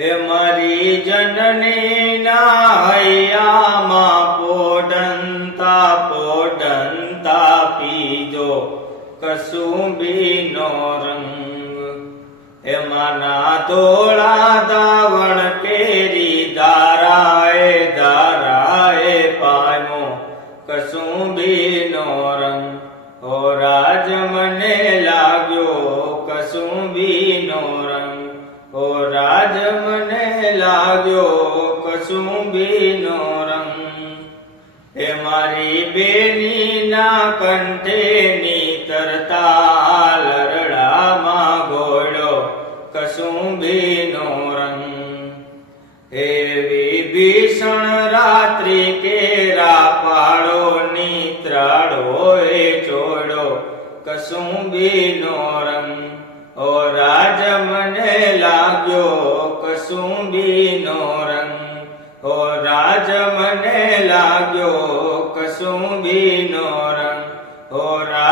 હે મારી જનની ના હૈયામાં પોડંતા પીજો કસુંબીનો રંગ. હે માના ધોળા ધાવણ કેરી ધારાએ પામો કસુંબીનો રંગ. ઓ રાજ મને લાગ્યો કસુંબીનો રંગ. ઓ રાજ મને લાગ્યો કસુંબીનો રંગ. હે મારી બેની ના કંઠે નીતરતા લરડામાં ઘોડો કસુંબીનો રંગ. હે વિભીષણ રાત્રિ કેરા પાડો નીત્રાળો એ ચોડો કસુંબીનો રંગ. ઓ રાજ મને લાગ્યો કસુંબીનો રંગ. ઓ રાજ મને લાગ્યો કસુંબીનો રંગ. ઓ રાજ